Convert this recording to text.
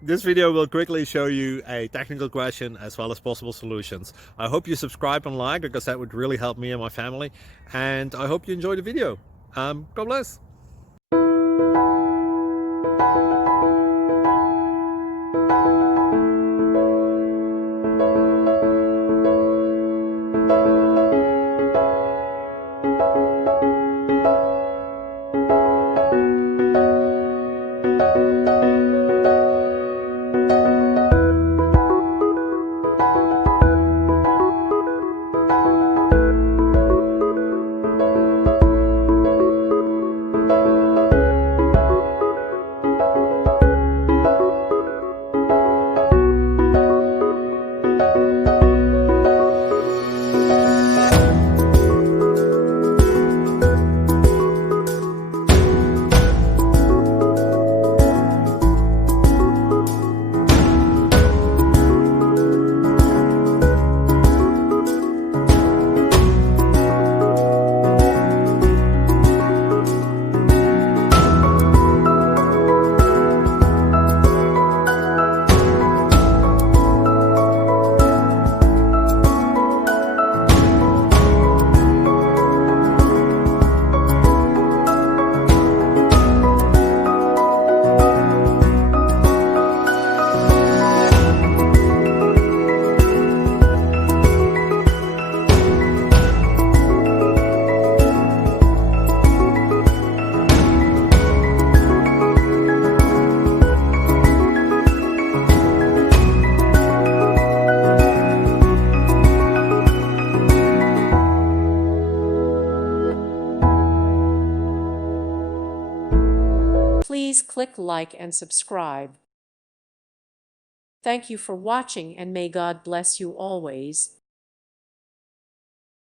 This video will quickly show you a technical question as well as possible solutions. I hope you subscribe and like, because that would really help me and my family. And I hope you enjoy the video. God bless. Please click like and subscribe. Thank you for watching, and may God bless you always.